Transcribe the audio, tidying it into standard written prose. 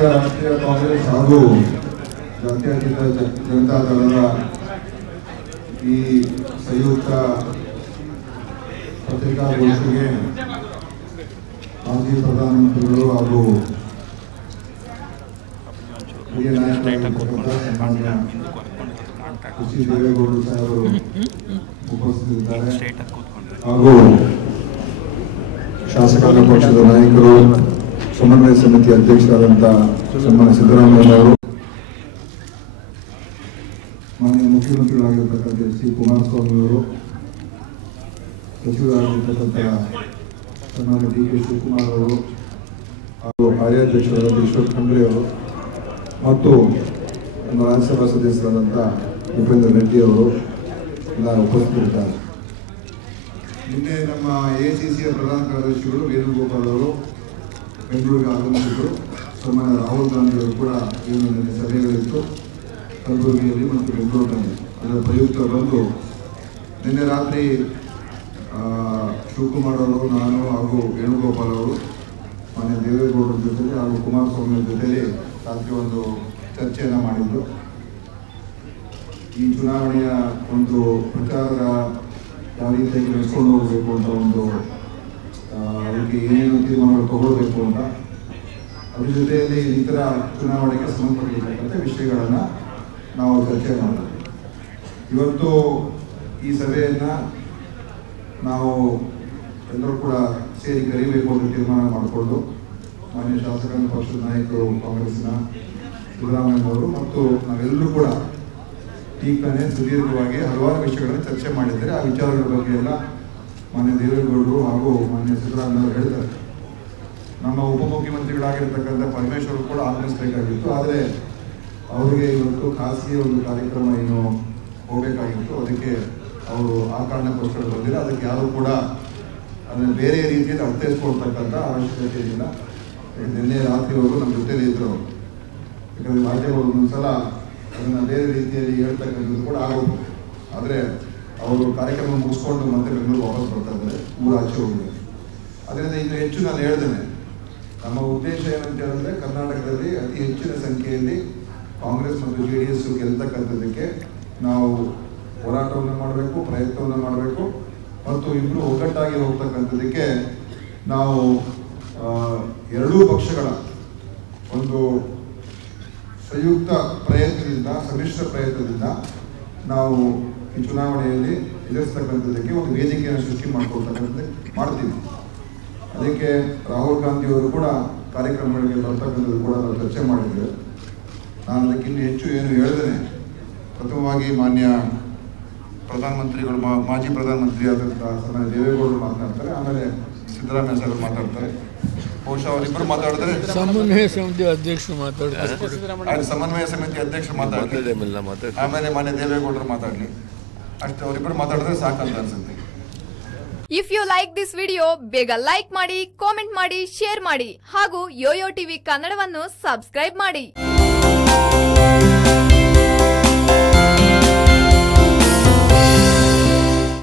ರಾಷ್ಟ್ರೀಯ ಕಾಂಗ್ರೆಸ್ ಹಾಗೂ ಜಾತ್ಯತೀತ ಜನತಾ ದಳದ ಈ ಸಂಯುಕ್ತ ಪತ್ರಿಕಾಗೋಷ್ಠಿಗೆ ಮಾಜಿ ಪ್ರಧಾನಮಂತ್ರಿಗಳು ಹಾಗೂ ಹಿರಿಯ ನಾಯಕರಾಗಿರ್ತಕ್ಕಂಥ ಸನ್ಮಾನ್ಯ ಎಚ್ ಡಿ ದೇವೇಗೌಡರು ಸಾಹೇಬರು ಉಪಸ್ಥಿತರಿದ್ದಾರೆ ಹಾಗೂ ಶಾಸಕಾಂಗ ಪಕ್ಷದ ನಾಯಕರು ಸಮನ್ವಯ ಸಮಿತಿ ಅಧ್ಯಕ್ಷರಾದಂಥ ಸನ್ಮಾನ್ಯ ಸಿದ್ದರಾಮಯ್ಯ ಅವರು, ಮಾನ್ಯ ಮುಖ್ಯಮಂತ್ರಿಗಳಾಗಿರ್ತಕ್ಕಂಥ ಶ್ರೀ ಕುಮಾರಸ್ವಾಮಿ ಅವರು, ಸಚಿವರಾಗಿರ್ತಕ್ಕಂಥ ಸನ್ಮಾನ್ಯ ಡಿ ಕೆ ಶಿವಕುಮಾರ್ ಅವರು ಹಾಗೂ ಕಾರ್ಯಾಧ್ಯಕ್ಷರಾದ ಈಶ್ವರ್ ಖಂಡ್ರೆ ಅವರು ಮತ್ತು ನಮ್ಮ ರಾಜ್ಯಸಭಾ ಸದಸ್ಯರಾದಂಥ ಉಪೇಂದ್ರ ರೆಡ್ಡಿ ಅವರು ಎಲ್ಲ ಉಪಸ್ಥಿತರಿದ್ದಾರೆ. ನಿನ್ನೆ ನಮ್ಮ ಎಐಸಿಸಿಯ ಪ್ರಧಾನ ಕಾರ್ಯದರ್ಶಿಗಳು ವೇಣುಗೋಪಾಲ್ ಅವರು ಬೆಂಗಳೂರಿಗೆ ಆಗಮಿಸಿದ್ರು. ಸನ್ಮಾನ್ಯ ರಾಹುಲ್ ಗಾಂಧಿ ಅವರು ಕೂಡ ನಿನ್ನೆ ಸಭೆಗಳಿತ್ತು ಕಲಬುರಗಿಯಲ್ಲಿ ಮತ್ತು ಬೆಂಗಳೂರಿನಲ್ಲಿ. ಅದರ ಪ್ರಯುಕ್ತ ಬಂದು ನಿನ್ನೆ ರಾತ್ರಿ ಶಿವಕುಮಾರ್ ಅವರು, ನಾನು ಹಾಗೂ ವೇಣುಗೋಪಾಲ್ ಅವರು ಮಾನ್ಯ ದೇವೇಗೌಡರ ಜೊತೆಲಿ ಹಾಗೂ ಕುಮಾರಸ್ವಾಮಿ ಜೊತೆಲಿ ರಾತ್ರಿ ಒಂದು ಚರ್ಚೆಯನ್ನು ಮಾಡಿದ್ರು. ಈ ಚುನಾವಣೆಯ ಒಂದು ಪ್ರಚಾರದ ಯಾವ ರೀತಿಯಾಗಿ ನಡೆಸ್ಕೊಂಡು ಹೋಗಬೇಕು ಅಂತ ಒಂದು ಅದಕ್ಕೆ ಏನೇನು ತೀರ್ಮಾನಗಳು ತಗೊಳ್ಬೇಕು ಅಂತ, ಅದ್ರ ಜೊತೆಯಲ್ಲಿ ಇತರ ಚುನಾವಣೆಗೆ ಸಂಬಂಧಪಟ್ಟಿರ್ತಕ್ಕಂಥ ವಿಷಯಗಳನ್ನು ನಾವು ಚರ್ಚೆ ಮಾಡಿದ್ವಿ. ಇವತ್ತು ಈ ಸಭೆಯನ್ನು ನಾವು ಎಲ್ಲರೂ ಕೂಡ ಸೇರಿ ಕರೀಬೇಕು ಅಂತ ತೀರ್ಮಾನ ಮಾಡಿಕೊಂಡು ಮಾನ್ಯ ಶಾಸಕಾಂಗ ಪಕ್ಷದ ನಾಯಕರು ಕಾಂಗ್ರೆಸ್ನ ಸಿದ್ದರಾಮಯ್ಯನವರು ಮತ್ತು ನಾವೆಲ್ಲರೂ ಕೂಡ ಈಗಲೇ ಸುದೀರ್ಘವಾಗಿ ಹಲವಾರು ವಿಷಯಗಳನ್ನು ಚರ್ಚೆ ಮಾಡಿದ್ದಾರೆ. ಆ ವಿಚಾರಗಳ ಬಗ್ಗೆ ಎಲ್ಲ ಮಾನ್ಯ ದೇವೇಗೌಡರು ಹಾಗೂ ಮಾನ್ಯ ಸಿದ್ದರಾಮಯ್ಯವರು ಹೇಳ್ತಾರೆ. ನಮ್ಮ ಉಪಮುಖ್ಯಮಂತ್ರಿಗಳಾಗಿರ್ತಕ್ಕಂಥ ಪರಮೇಶ್ವರ್ ಕೂಡ ಆಗಮಿಸಬೇಕಾಗಿತ್ತು, ಆದರೆ ಅವರಿಗೆ ಇವತ್ತು ಖಾಸಗಿ ಒಂದು ಕಾರ್ಯಕ್ರಮ ಏನು ಹೋಗಬೇಕಾಗಿತ್ತು, ಅದಕ್ಕೆ ಅವರು ಆ ಕಾರಣಕ್ಕೋಸ್ಕರ ಬಂದಿಲ್ಲ. ಅದಕ್ಕೆ ಯಾರು ಕೂಡ ಅದನ್ನು ಬೇರೆ ರೀತಿಯಲ್ಲಿ ಅರ್ಥೈಸ್ಕೊಳ್ತಕ್ಕಂಥ ಅವಶ್ಯಕತೆ ಇಲ್ಲ. ನಿನ್ನೆ ರಾತ್ರಿವರೆಗೂ ನಮ್ಮ ಜೊತೆಲಿ ಇದ್ರು. ಯಾಕಂದರೆ ಮಾಧ್ಯಮಗಳು ಒಂದೊಂದ್ಸಲ ಅದನ್ನು ಬೇರೆ ರೀತಿಯಲ್ಲಿ ಹೇಳ್ತಕ್ಕಂಥದ್ದು ಕೂಡ ಆಗೋದು. ಆದರೆ ಅವರು ಕಾರ್ಯಕ್ರಮ ಮುಗಿಸ್ಕೊಂಡು ಮತ್ತೆ ಬೆಂಗಳೂರು ವಾಪಸ್ ಬರ್ತಾ ಇದ್ದಾರೆ, ಊರಾಚೆ ಹೋಗಿದ್ದಾರೆ. ಅದರಿಂದ ಇನ್ನು ಹೆಚ್ಚು ನಾನು ಹೇಳ್ತೇನೆ, ನಮ್ಮ ಉದ್ದೇಶ ಏನಂತ ಹೇಳಿದ್ರೆ ಕರ್ನಾಟಕದಲ್ಲಿ ಅತಿ ಹೆಚ್ಚಿನ ಸಂಖ್ಯೆಯಲ್ಲಿ ಕಾಂಗ್ರೆಸ್ ಮತ್ತು JDS ಗೆಲ್ತಕ್ಕಂಥದ್ದಕ್ಕೆ ನಾವು ಹೋರಾಟವನ್ನು ಮಾಡಬೇಕು, ಪ್ರಯತ್ನವನ್ನು ಮಾಡಬೇಕು ಮತ್ತು ಇಬ್ಬರು ಒಗ್ಗಟ್ಟಾಗಿ ಹೋಗ್ತಕ್ಕಂಥದ್ದಕ್ಕೆ ನಾವು ಎರಡೂ ಪಕ್ಷಗಳ ಒಂದು ಸಂಯುಕ್ತ ಪ್ರಯತ್ನದಿಂದ, ಸಮ್ಮಿಶ್ರ ಪ್ರಯತ್ನದಿಂದ ನಾವು ಈ ಚುನಾವಣೆಯಲ್ಲಿ ಎದುರಿಸ್ತಕ್ಕಂಥದ್ದಕ್ಕೆ ಒಂದು ವೇದಿಕೆಯನ್ನು ಸೃಷ್ಟಿ ಮಾಡ್ಕೊಳ್ತಕ್ಕಂಥದ್ದು ಮಾಡ್ತೀವಿ. ಅದಕ್ಕೆ ರಾಹುಲ್ ಗಾಂಧಿಯವರು ಕೂಡ ಕಾರ್ಯಕ್ರಮಗಳಿಗೆ ಬರ್ತಕ್ಕಂಥದ್ದು ಕೂಡ ನಾವು ಚರ್ಚೆ ಮಾಡಿದ್ದೇವೆ. ನಾನು ಅದಕ್ಕೆ ಇನ್ನೂ ಹೆಚ್ಚು ಏನು ಹೇಳಿದ್ದೇನೆ. ಪ್ರಥಮವಾಗಿ ಮಾನ್ಯ ಪ್ರಧಾನಮಂತ್ರಿಗಳು, ಮಾಜಿ ಪ್ರಧಾನಮಂತ್ರಿ ಆದಂಥ ಸನ್ಮಾನ್ಯ ದೇವೇಗೌಡರು ಮಾತನಾಡ್ತಾರೆ, ಆಮೇಲೆ ಸಿದ್ದರಾಮಯ್ಯ ಸಾಹೇಬರು ಮಾತಾಡ್ತಾರೆ. ಬಹುಶಃ ಅವರಿಬ್ಬರು ಮಾತಾಡಿದ್ರೆ ಸಮನ್ವಯ ಸಮಿತಿ ಅಧ್ಯಕ್ಷರು ಮಾತಾಡ್ತಾರೆ, ಸಮನ್ವಯ ಸಮಿತಿ ಅಧ್ಯಕ್ಷರು ಮಾತಾಡ್ತಾರೆ, ಆಮೇಲೆ ಮಾನ್ಯ ದೇವೇಗೌಡರು ಮಾತಾಡಲಿ. ಅಷ್ಟು ಅವರಿಬ್ಬರು ಮಾತಾಡಿದ್ರೆ ಸಾಕಂತ ಅನ್ಸುತ್ತೆ. If you like this video ಬೇಗ ಲೈಕ್ ಮಾಡಿ, ಕಾಮೆಂಟ್ ಮಾಡಿ, ಶೇರ್ ಮಾಡಿ ಹಾಗೂ ಯೋಯೋ ಟಿವಿ ಕನ್ನಡವನ್ನು ಸಬ್ಸ್ಕ್ರೈಬ್ ಮಾಡಿ.